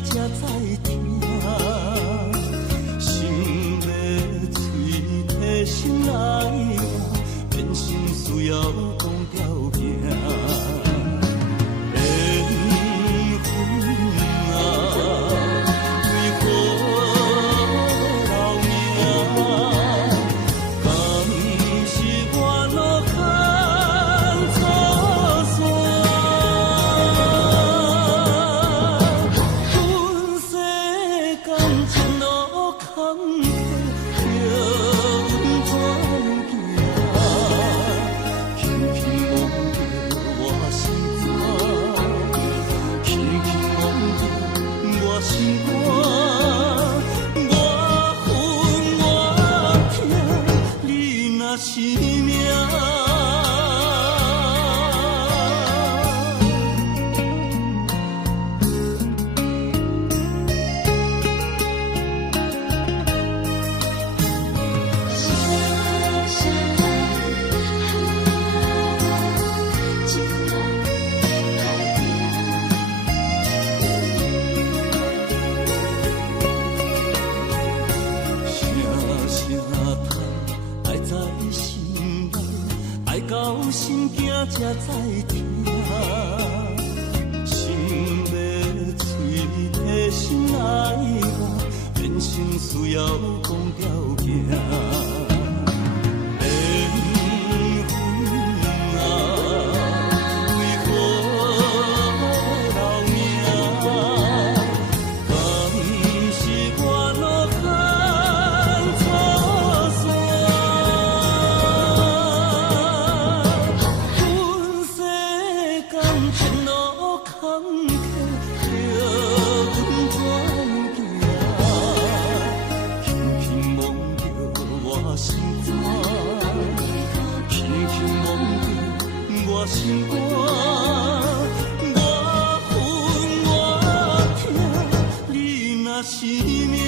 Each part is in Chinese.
才知听，心要嘴提心来话，变心需要讲条命。才知听，心要嘴提心来话，变成需要讲条命。心肝，我分我痛，你若是命。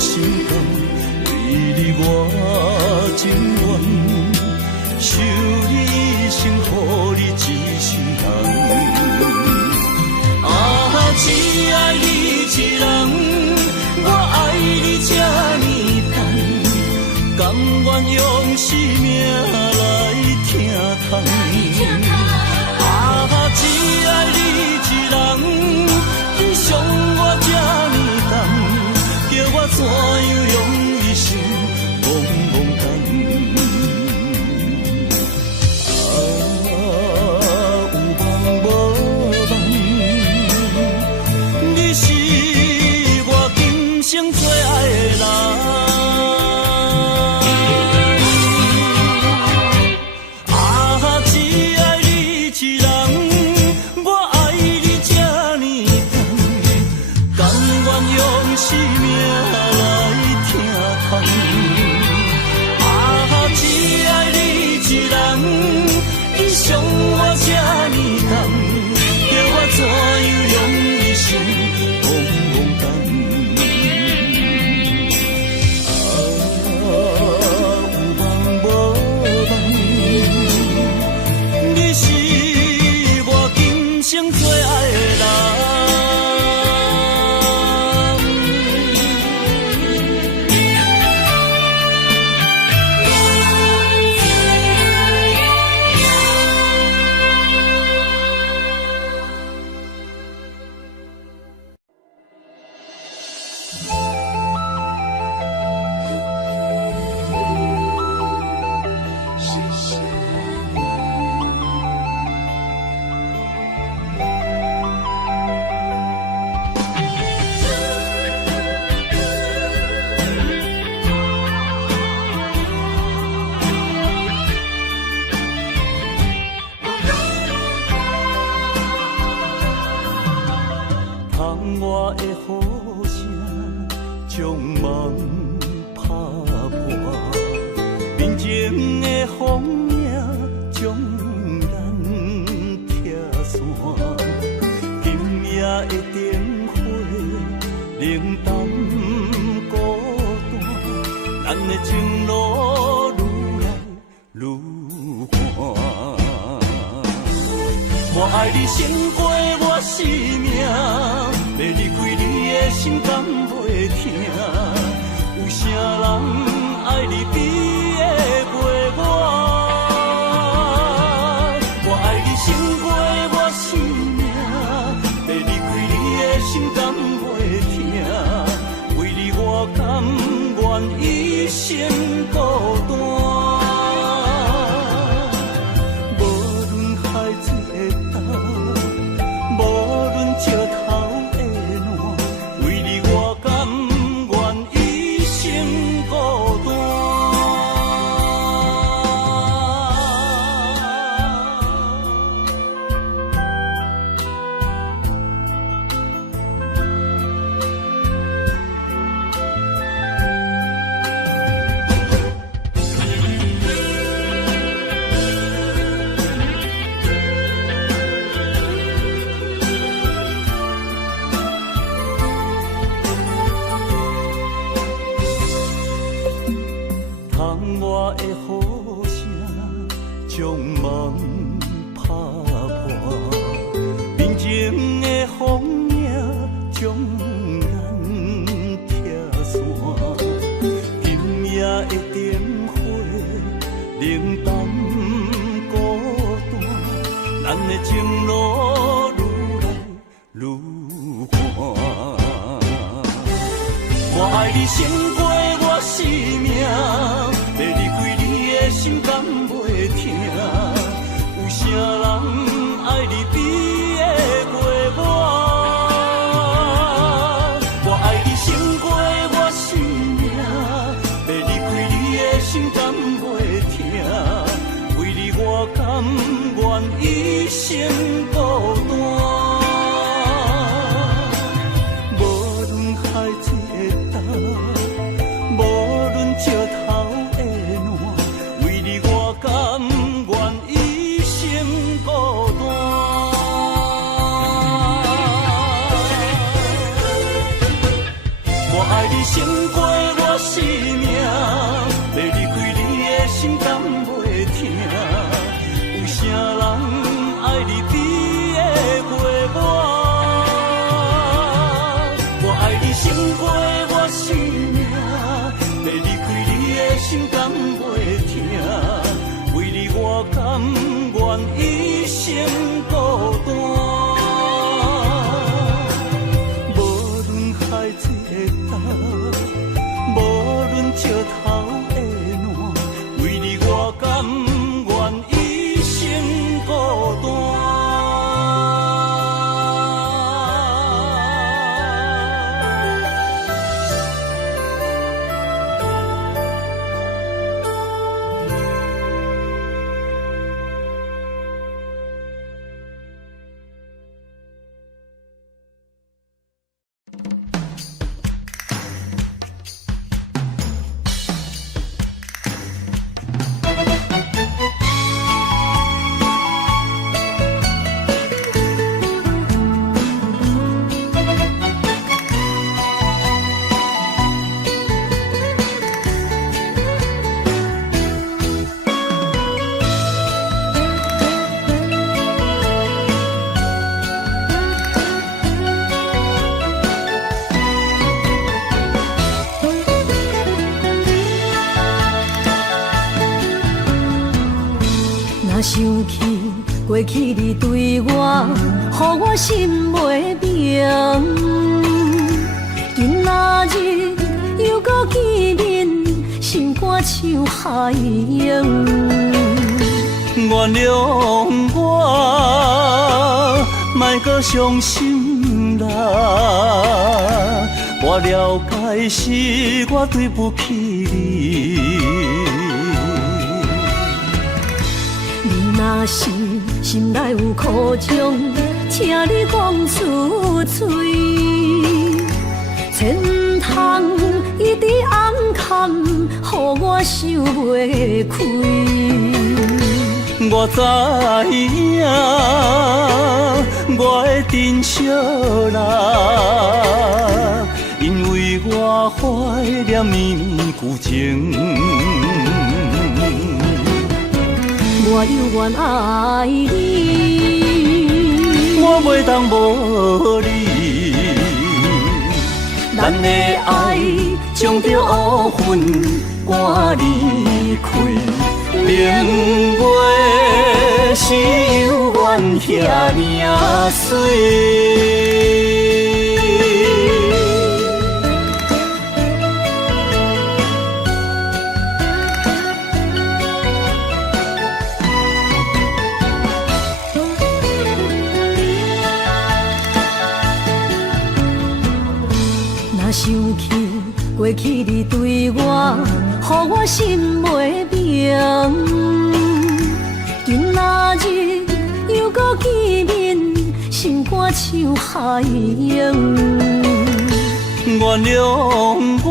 心甘，为你我情愿，守你一生，予你一世人。啊，只爱你一人，我爱你这呢重，甘愿用生命来疼痛。啊，只爱你一人，你伤我这呢重，叫我怎样用一生茫茫等？啊，有梦无梦，你是我今生最爱的人。我爱你胜过我性命，要离开你的心甘袂疼。有啥人爱你比会过我？我爱你胜过我性命，要离开你的心甘袂疼。为你我甘愿一生孤单。我我爱你胜过我生命，要离开你的心敢袂痛？有啥人爱你比会过我？我爱你胜过我生命，要离开你的心敢袂痛？为你我甘愿一生孤单。无论石头的烂，为你我甘愿一生孤单。想起过去你对我，予我心袂平。今仔日又搁见面，心肝像海洋。原谅我，莫搁伤心啦。我了解是我对不起你。若是心内有苦衷，请你讲出嘴，千通一直暗藏，予我想袂开。我知影，我的珍惜啦，因为我怀念绵旧情。我犹原爱你，我袂当无你。咱的爱将着乌云赶离开，明月是犹原遐尔水。想起过去你对我，予我心袂平。今仔日又搁见面，心肝像海洋。原谅我，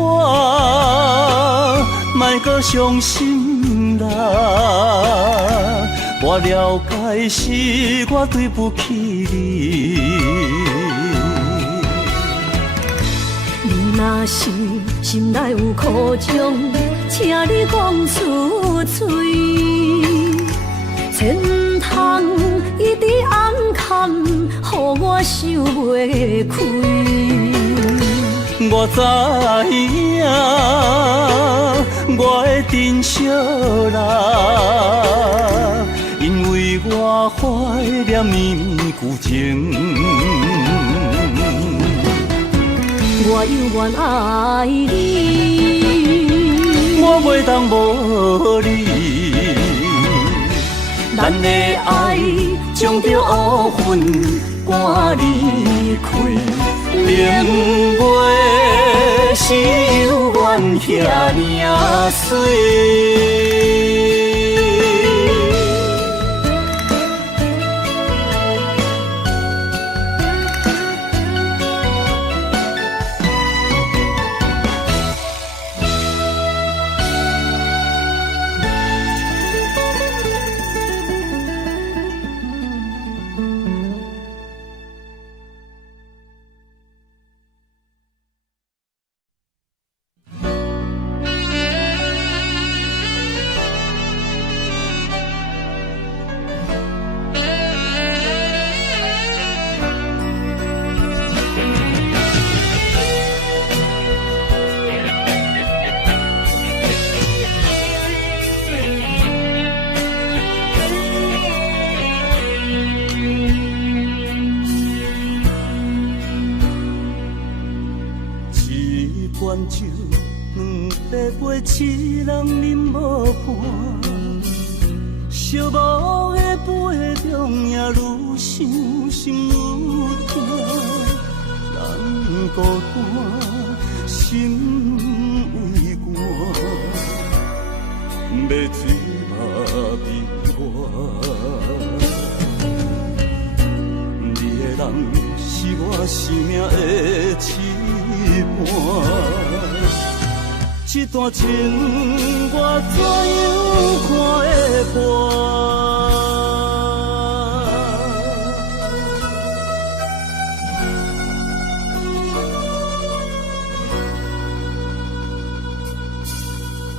莫搁伤心啦。我了解是我对不起你。若是心内有苦衷，请你讲出嘴，千通一直暗藏，予我想袂开。我知影，我的珍惜啦，因为我怀念绵旧情。我犹原爱你，我袂当无你。咱的爱将着乌云赶离开，明月是犹原遐尔水。罐酒，两杯杯，痴人饮无伴。寂寞的杯中，也愈想心愈痛，人孤单，心为寒，要醉嘛比我。你的人是我生命的一半。这段情我怎样看会破？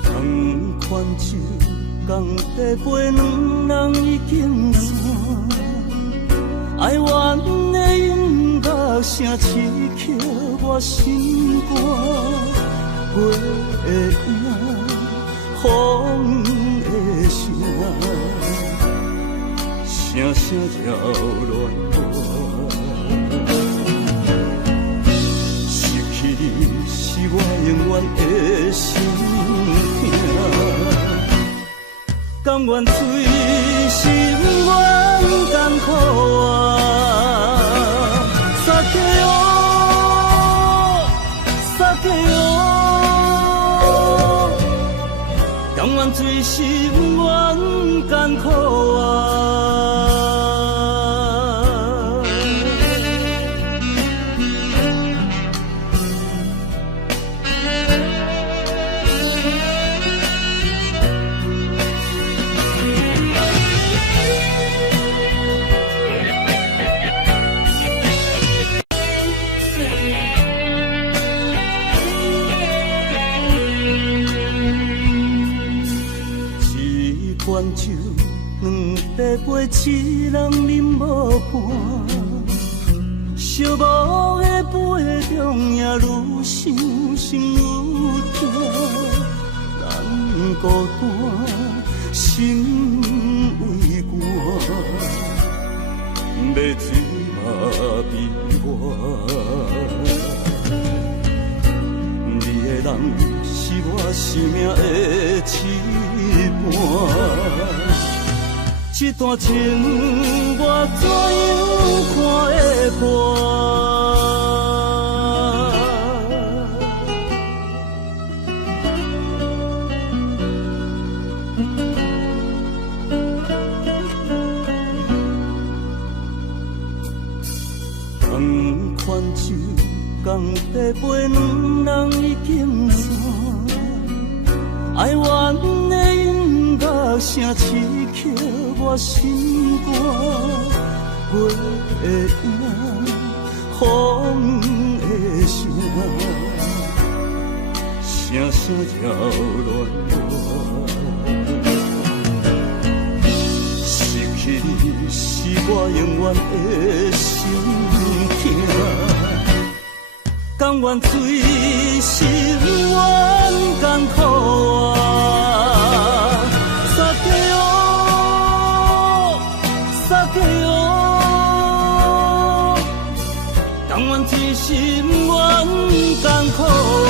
同款酒，共地杯，两人已经散。哀怨的音乐声刺激我心肝。月影，风的声，声声扰乱我。失去你是我永远的心痛，甘愿随心愿艰苦啊，撒给我，撒给我。甘愿醉心愿艰苦啊！罐酒，两杯杯，痴人饮无伴。寂寞的杯中，也愈想心愈痛。人孤单，心为寒，要醉嘛比我。你的人是我生命的一半。这段情我怎样看会破？同款酒，共地杯，两人已经散。哀怨的音乐声刺激我心肝，月影，风的声，声声扰乱我。失去你是我永远的心痛，甘愿醉心愿艰苦啊！撒给我，撒给我，甘愿醉心愿艰苦啊！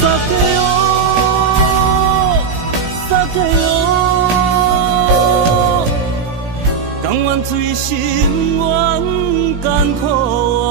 撒给我，撒给我，甘愿醉心愿艰苦啊！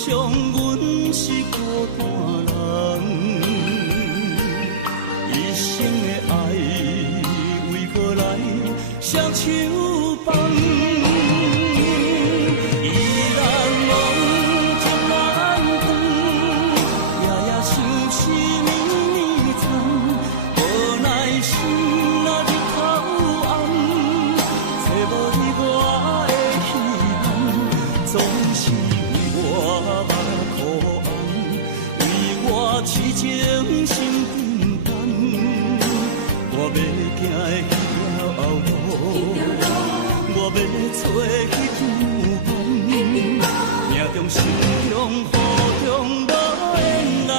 上，阮是孤单人。一生的爱，为何来双手放？依然梦情难断，夜夜想是绵绵长。无奈心若日头暗，找无你我的希望，总是为我目苦红，为我痴情心沉重。我要行的迄条路，我要找迄场梦，命中心中雨中无缘人。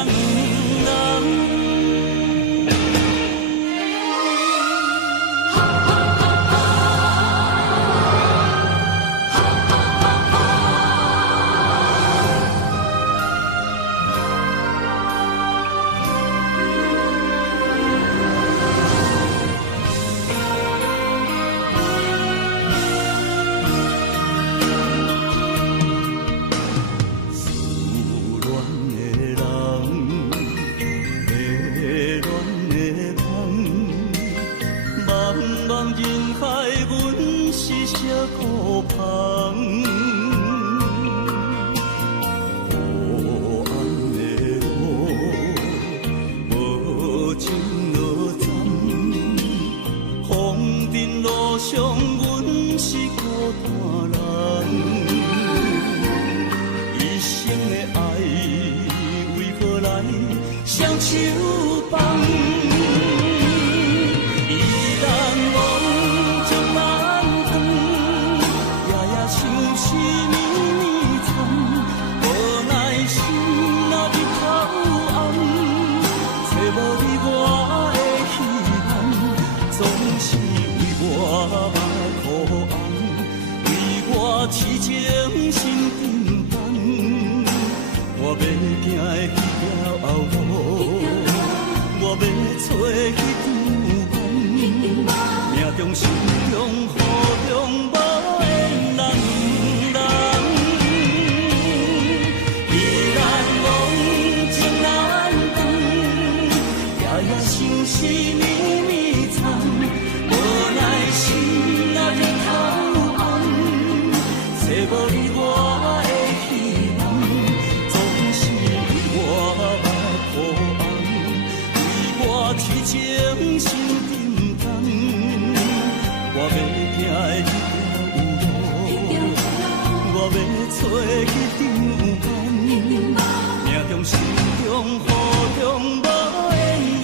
双手放，依然梦情难断，夜夜想是绵绵长。无奈心若日头暗，找无你我的希望，总是为我目苦红，为我痴情心沉重。我要行的迄条路，我要找迄场梦，命中心中雨中无缘人。依然梦情难断，夜夜想是绵绵长。无奈心若日头暗，找无你我的希望，总是为我目苦红，为我痴情心沉重。我要行的迄条路，我要找迄场梦，命中心中雨中无缘人。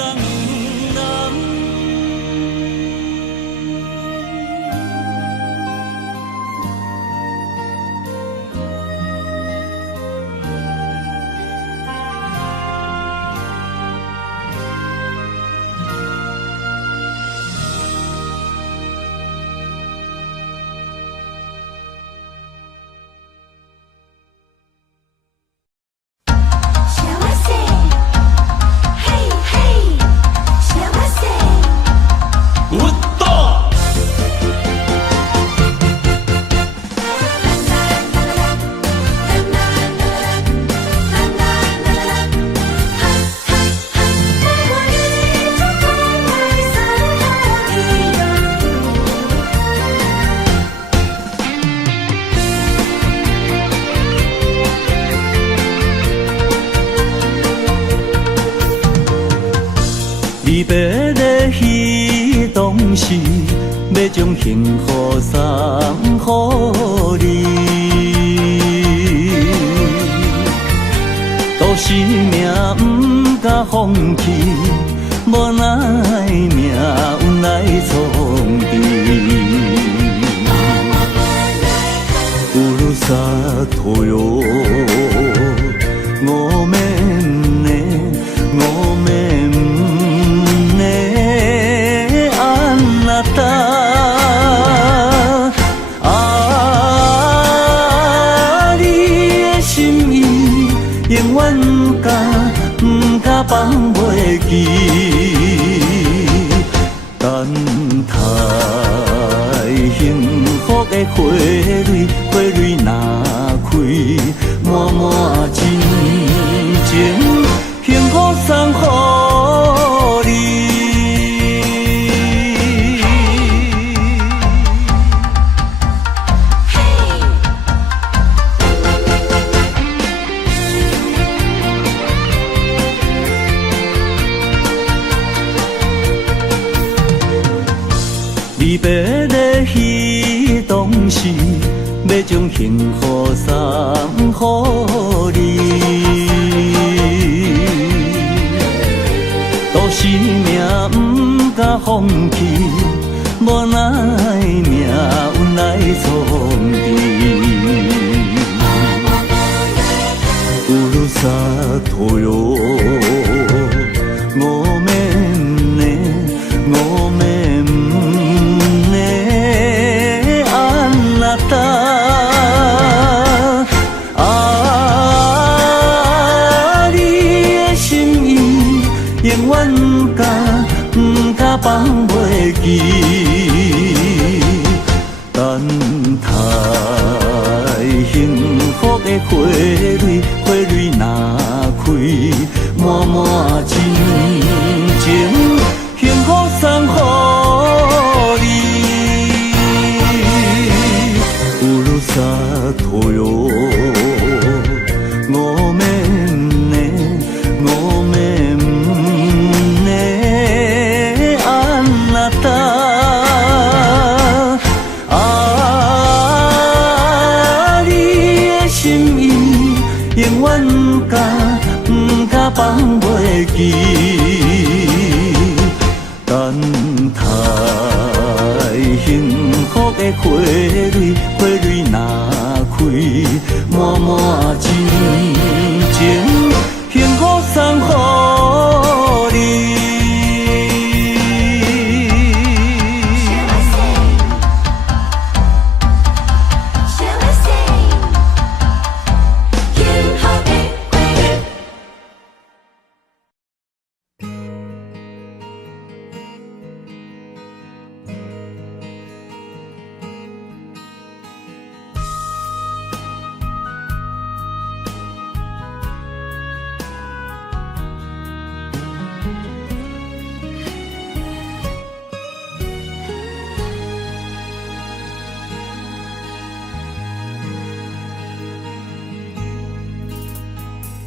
离别的彼当时，要将幸福送予你。都是命不敢放弃，无奈命运来创治。ふるさとよ、ごめんね、ごめんね、あなた。永远不敢放袂记，等待幸福的花蕊，花蕊若开，满满真情，幸福送予你。离别的彼当时，要将幸福送予你。都是命不敢放弃，无奈命运来创治。乌鲁萨托哟，我们呢，我们呢，安那达啊，你的心意永远不敢放袂记，等待幸福的花蕊，花蕊若开，满满真情，幸福送予你。乌鲁萨托哟，我们呢，我们呢，安那达啊，你的心意永远不敢放袂记，等待幸福的花蕊，花蕊若开，满满真情，幸福送予你。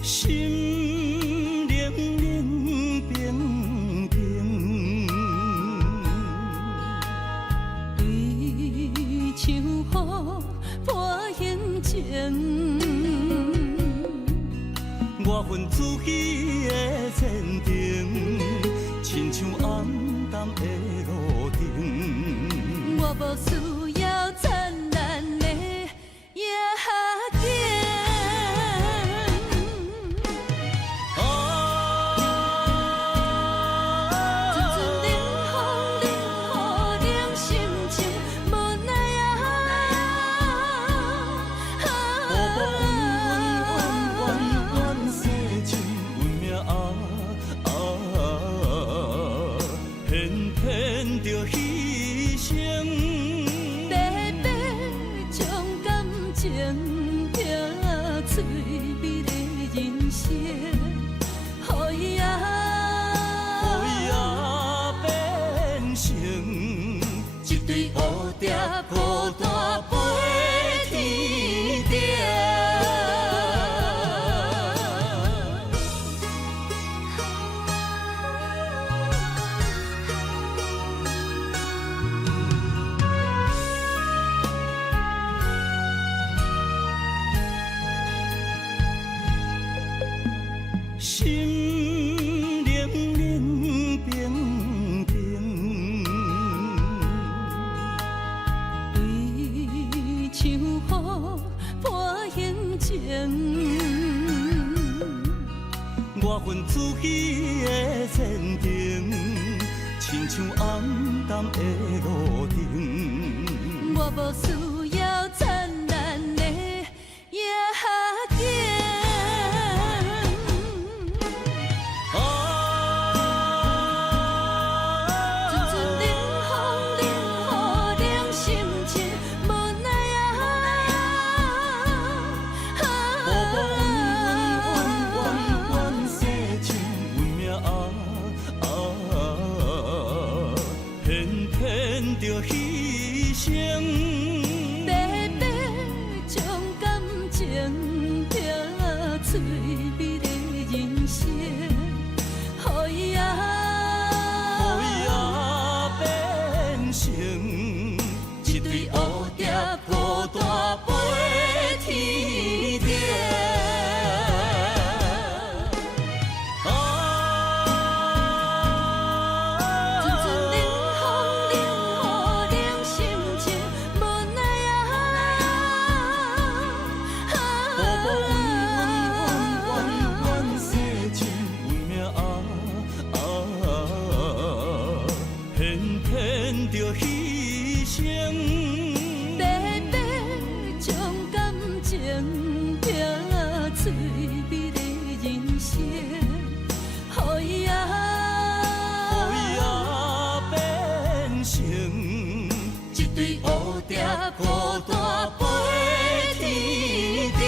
心冷冷冰冰，对像雨伴行情，我份自己的前程，亲像暗淡的路灯。我无需要灿烂的夜景。孤单飞天顶，心冷冷冰冰。像雨伴行情，我份自己的前程，亲像暗淡的路灯。我无需要灿烂的夜景。大飞天顶。孤大飞天顶。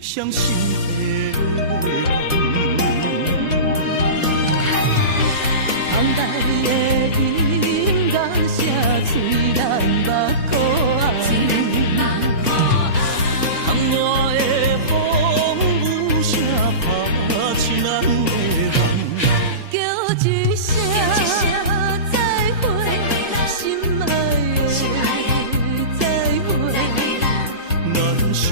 相信的感，当代的音乐声催咱目眶红，当我的风雨声拍醒咱的梦，叫一声再会，心爱的再会，咱相。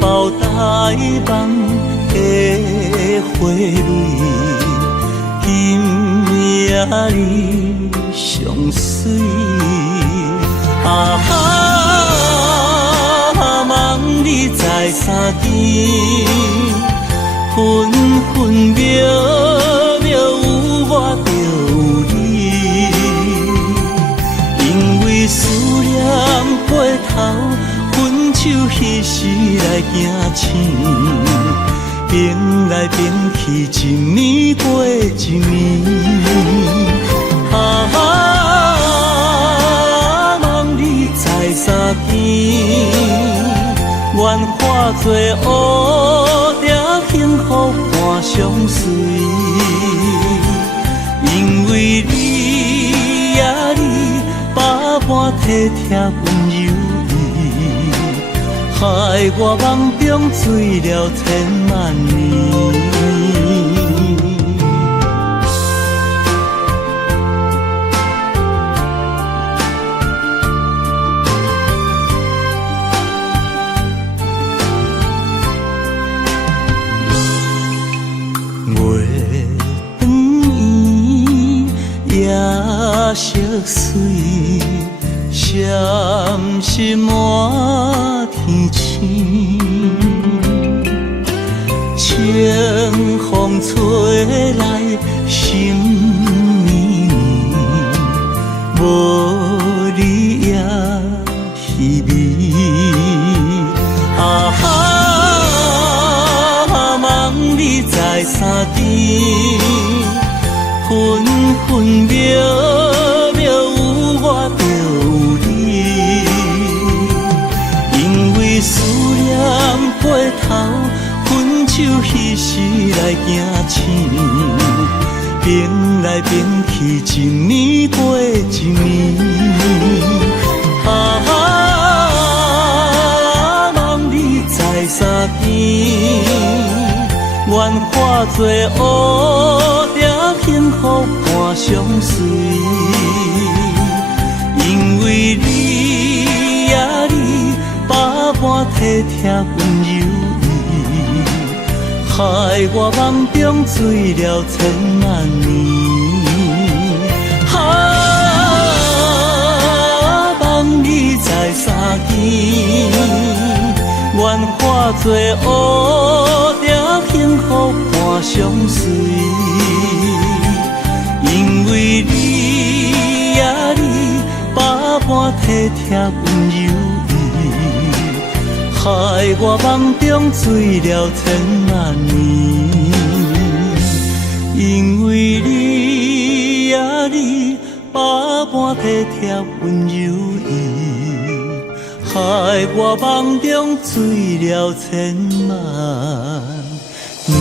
包大梦的花蕊，今夜你上水。啊哈，梦你在啥地？分分秒秒有我就有你，因为思念背头，分手彼时来行醒，变来变去，一暝过一暝。梦你在啥边？愿化作乌条幸福伴相随，因为你呀你，百般体贴温柔意，害我梦中醉了千万年。色水，闪烁满天星，清风吹来心绵绵，无你也稀微。啊哈，梦你在啥地？分分秒。我就有你，因为思念背头，分手彼时来行醒，变来变去，一暝过一暝。梦你在啥边？愿化作乌条幸福伴相随。因为你呀你，百般体贴温柔意，害我梦中醉了千万年。梦你在啥边？愿化作乌条幸福伴相随，因为你呀你。百般体贴温柔意，害我梦中醉了千万年。因为你呀你，百般体贴温柔意，害我梦中醉了千万年。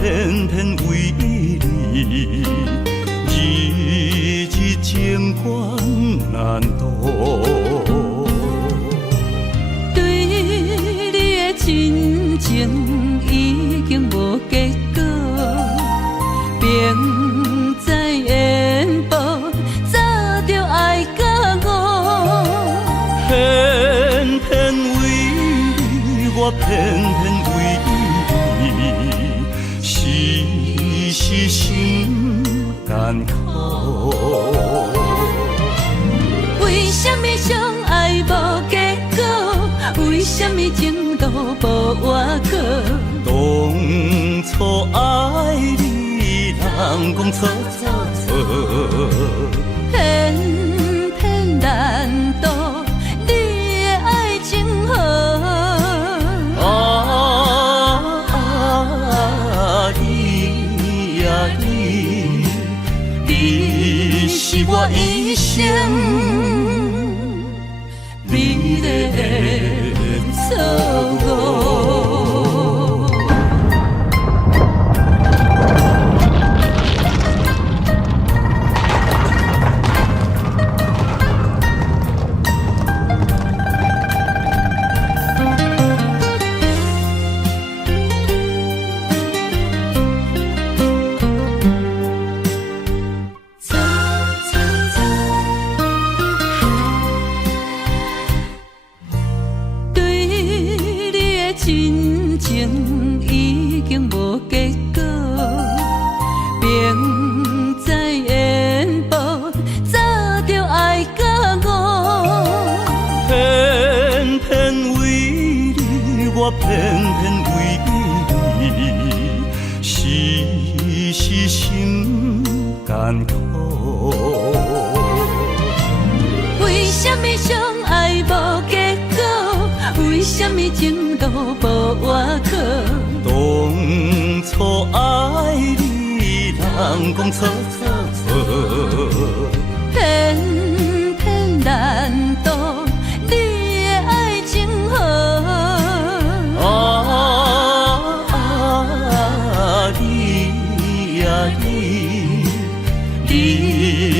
偏偏为你，日日情关难渡。对你的亲情已经无结果，并在缘报，早就爱甲我。偏偏为你，我偏偏为你。时时心艰苦。为什么相爱无结果？为什么情路无外口？当初爱你，人讲错错错，偏偏难渡你的爱情河。你啊你，你是我一生美丽的错误。真情已经无结果，明知缘报，早就爱甲我。偏偏为你，我偏偏为你，时时心艰苦。为什么相爱无结果？为什么情路无外口？当初爱你，人讲错错错，偏偏难渡你的爱情河。你啊你，你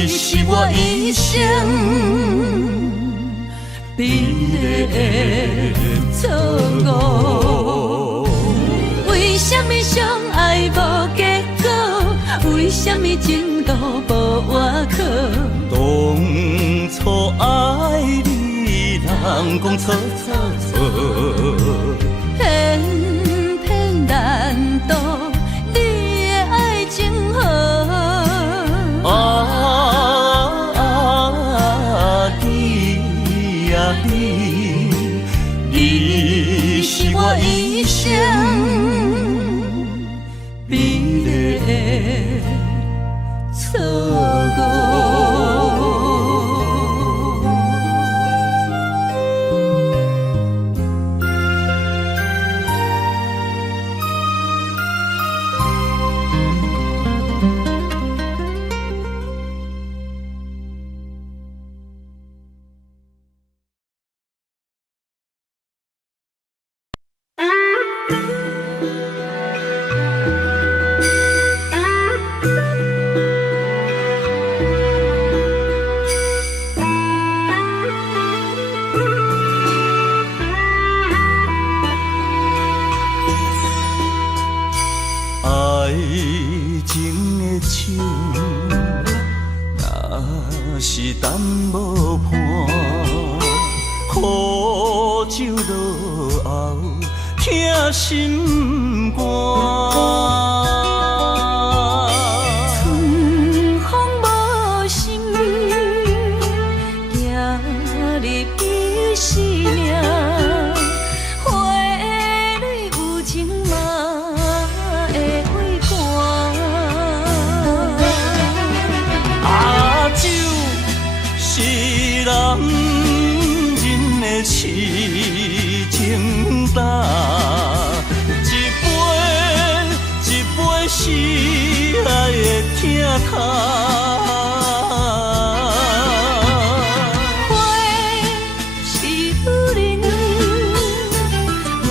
是我一生美丽的错误。为什么相爱无结果？为什么情路无外口？当初爱你，人讲错错错，偏偏难渡你的爱情河。你啊你，你是我一生美丽的错误。爱情的树，若是等无伴，苦酒落后，疼心肝。春风无心，行入彼生命。花蕊有情嘛会会寒。酒是男人的痴情胆，一杯是爱的疼痛。花是女人温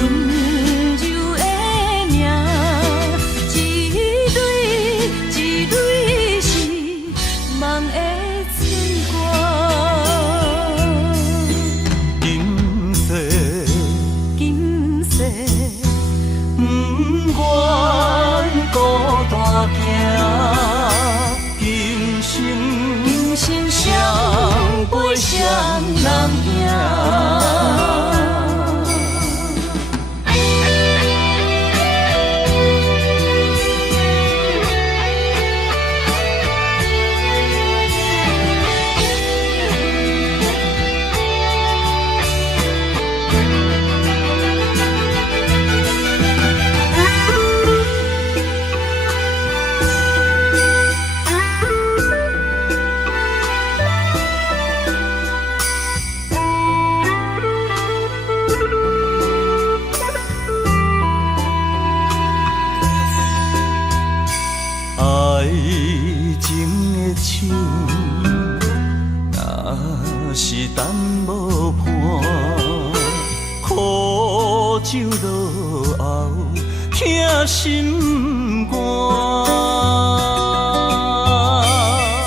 柔的名，一蕊是梦的春歌。今世今世不愿孤单行，今生相陪相人行。心，若是等无伴，苦酒落后，疼心肝。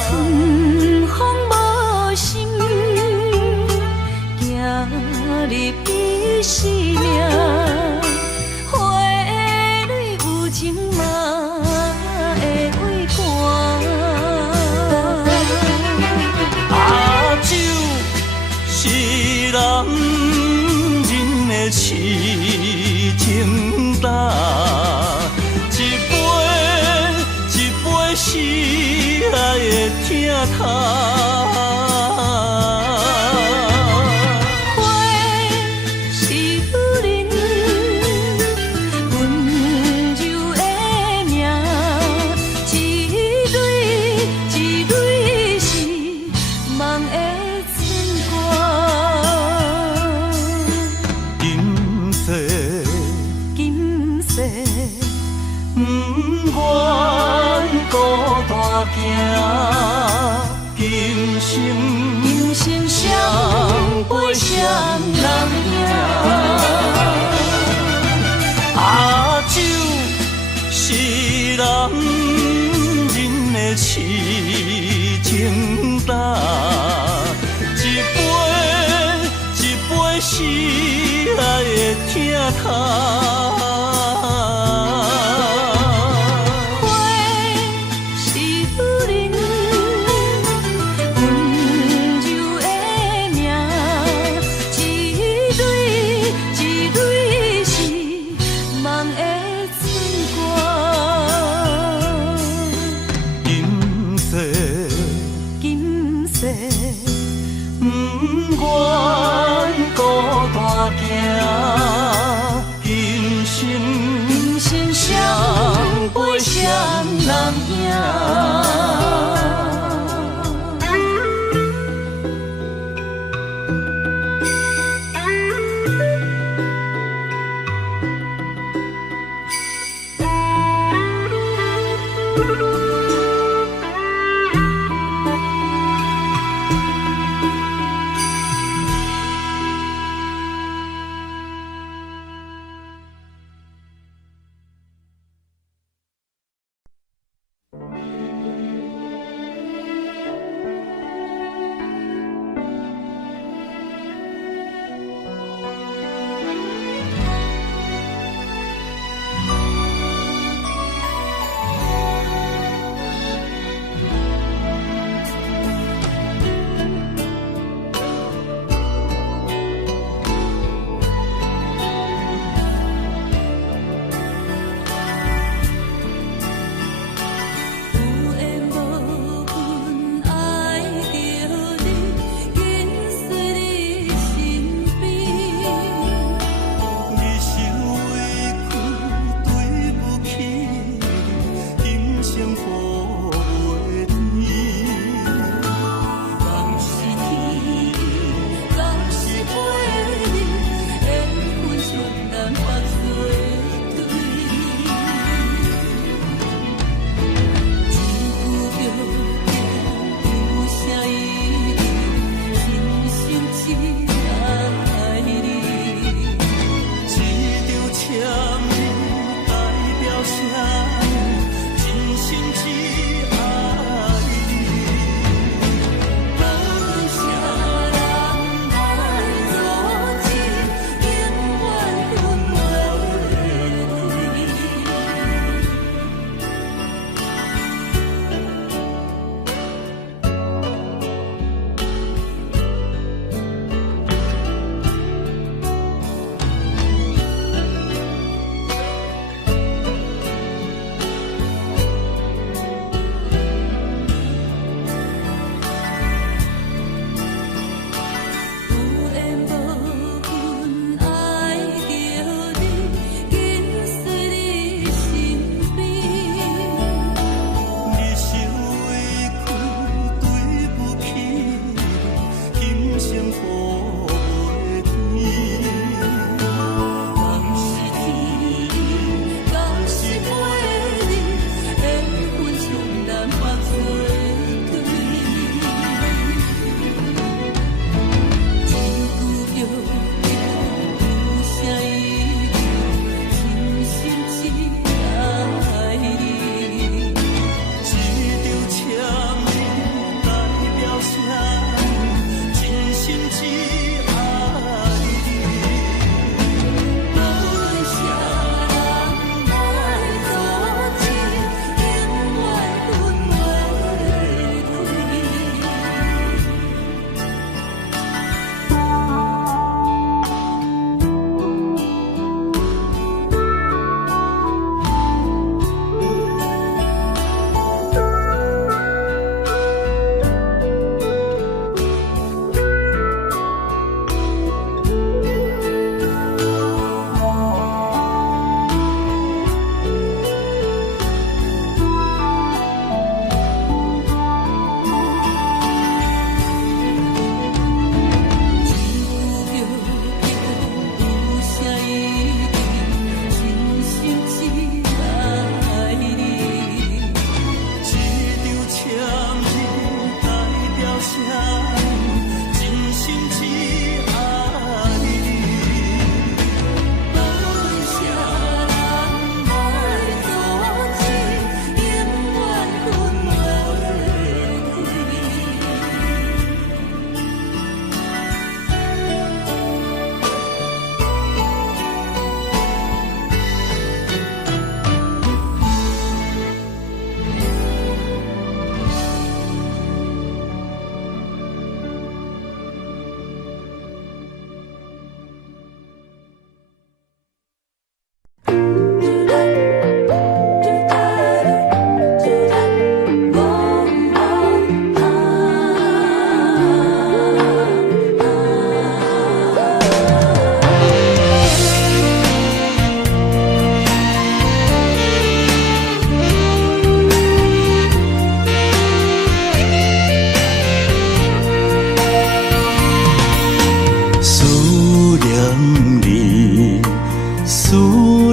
春风无心，行入彼生命。花蕊有情嘛会为寒。啊，酒是男人的痴情胆，一杯一杯是爱的疼痛。花是女人温柔的名，一蕊一蕊是梦的春光。今世今世不愿孤单行，今生相陪双人行。啊，酒是男人的痴情胆，一杯一杯是爱的疼痛。花是女人温柔的名，一蕊一蕊是梦的春光。今世今世不愿孤单行，今生相陪双人行。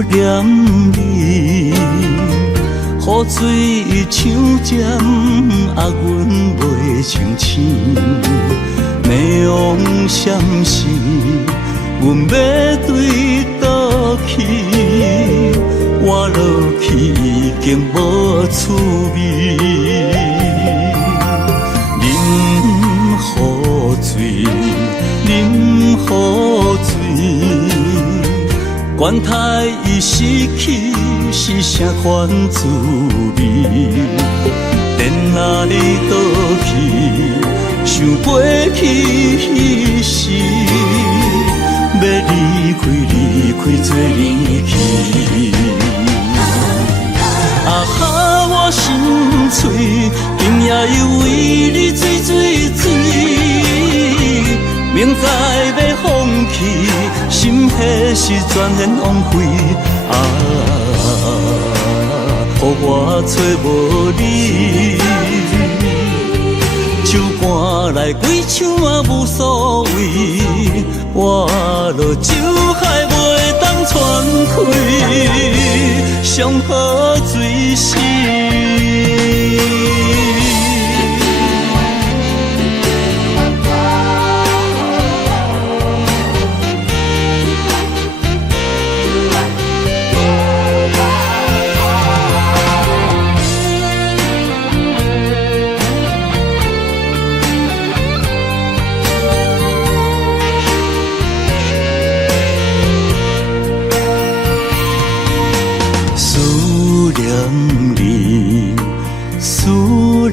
念你，雨水像针，阮袂清醒。霓虹闪烁，阮要对倒去，我落去已经无趣味。饮雨水，饮雨水，管他伊失去是啥款滋味。电哪里倒去？想过去迄时，要离开做离去。啊哈，我心碎，今夜又为你醉，明知要放弃，心迄时全然枉费。啊，予我找无你。手赶来几枪也无所谓，我落酒海袂当喘开，上好水死。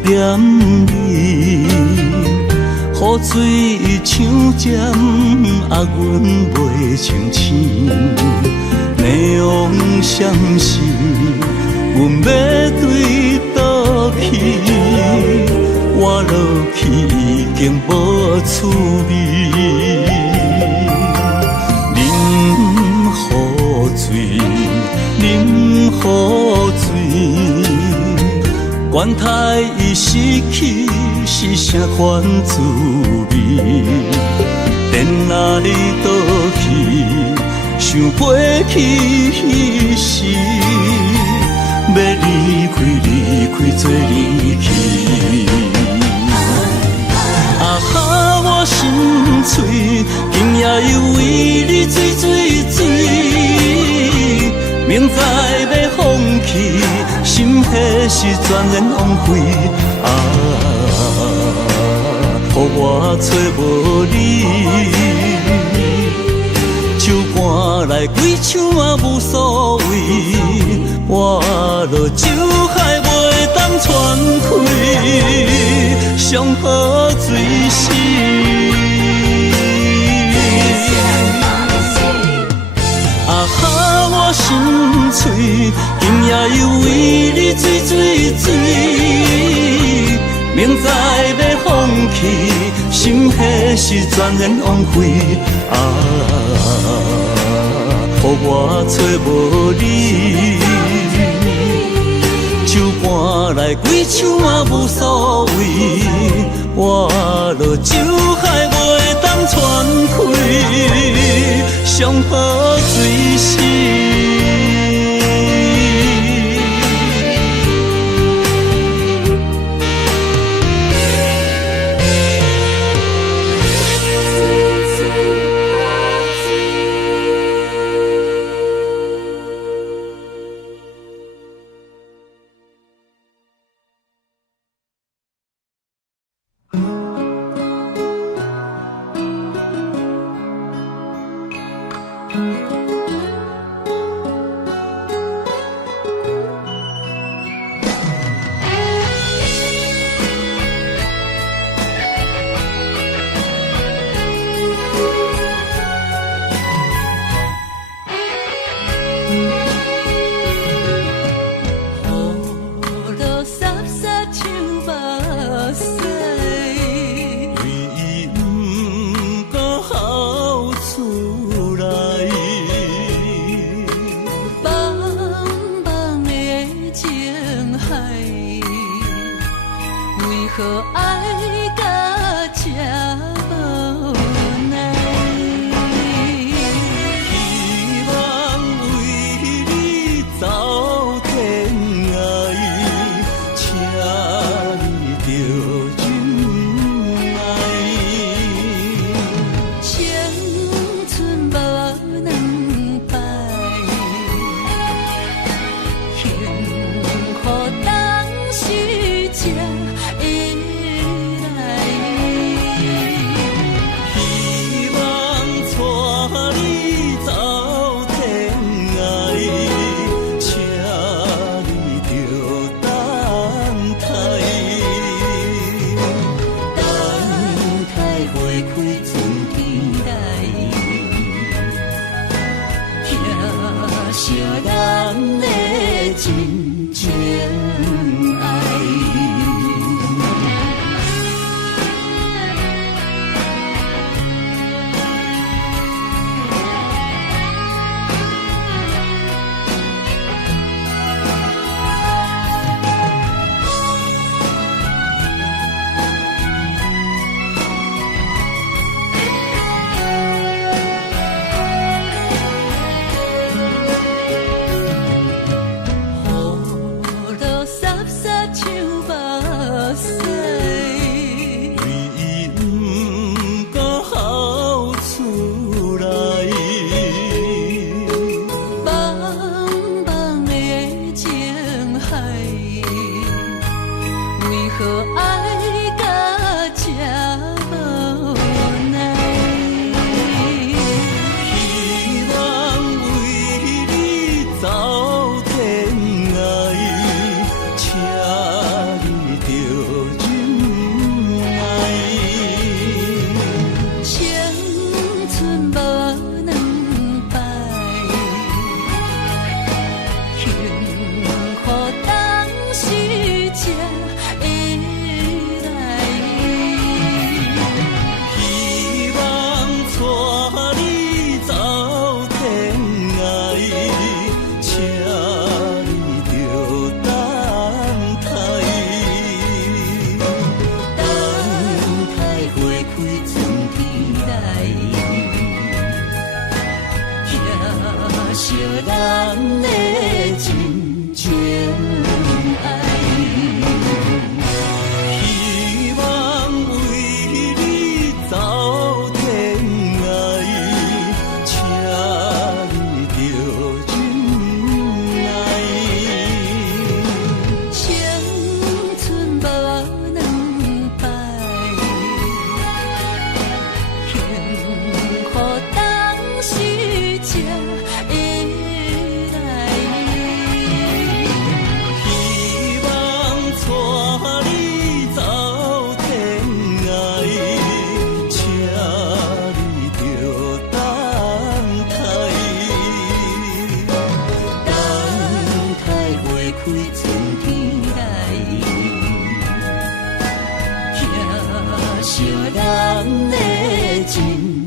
念你，雨水像针，阮袂清醒。霓虹闪烁，阮要对倒去，我落去已经无趣味。饮雨水，饮雨水。管他伊失去是啥款滋味，电哪里倒去？想过去迄时，要离开做离去。啊哈，我心碎，今夜又为你醉，明知要放弃。心迄时全然枉费，啊，予我找无你。手赶来几枪也无所谓，我落酒海袂当喘开，上好水死。啊哈，我心碎，今夜又为你醉，明知要放弃，心迄时全然枉费。啊，予我找无你，手赶来几枪也无所谓，我落酒海袂当喘开，上好水死。惜咱的真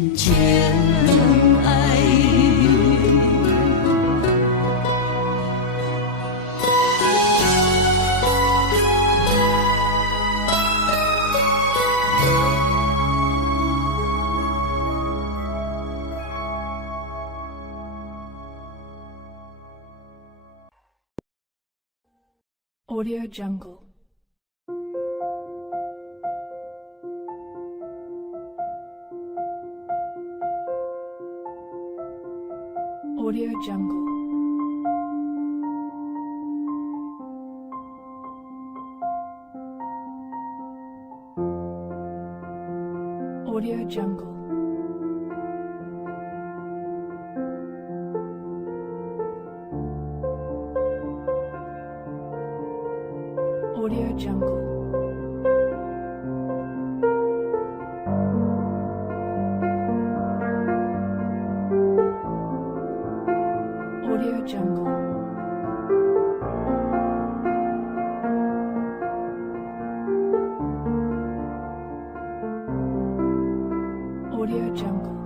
情爱。Audio Jungle. Audio Jungle. Audio Jungle. Audio Jungle. Audio Jungle. Audio Jungle. Audio Jungle.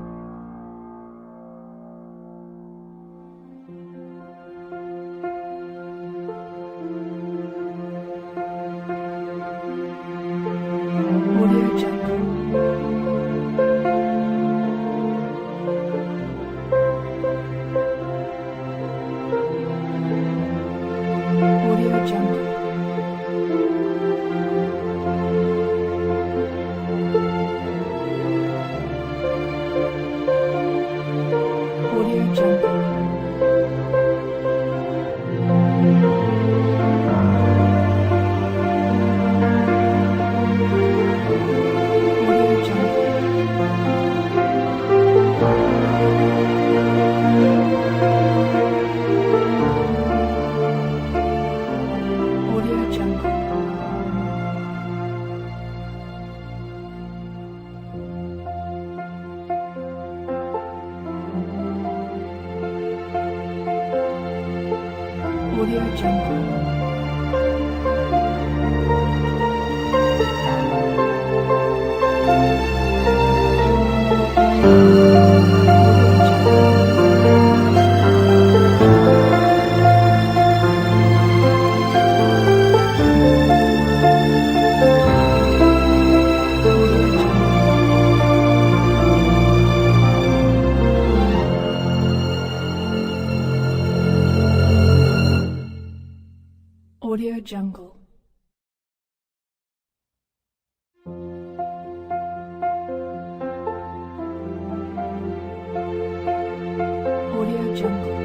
Audio Audio Jungle. Audio Jungle. Audio Jungle.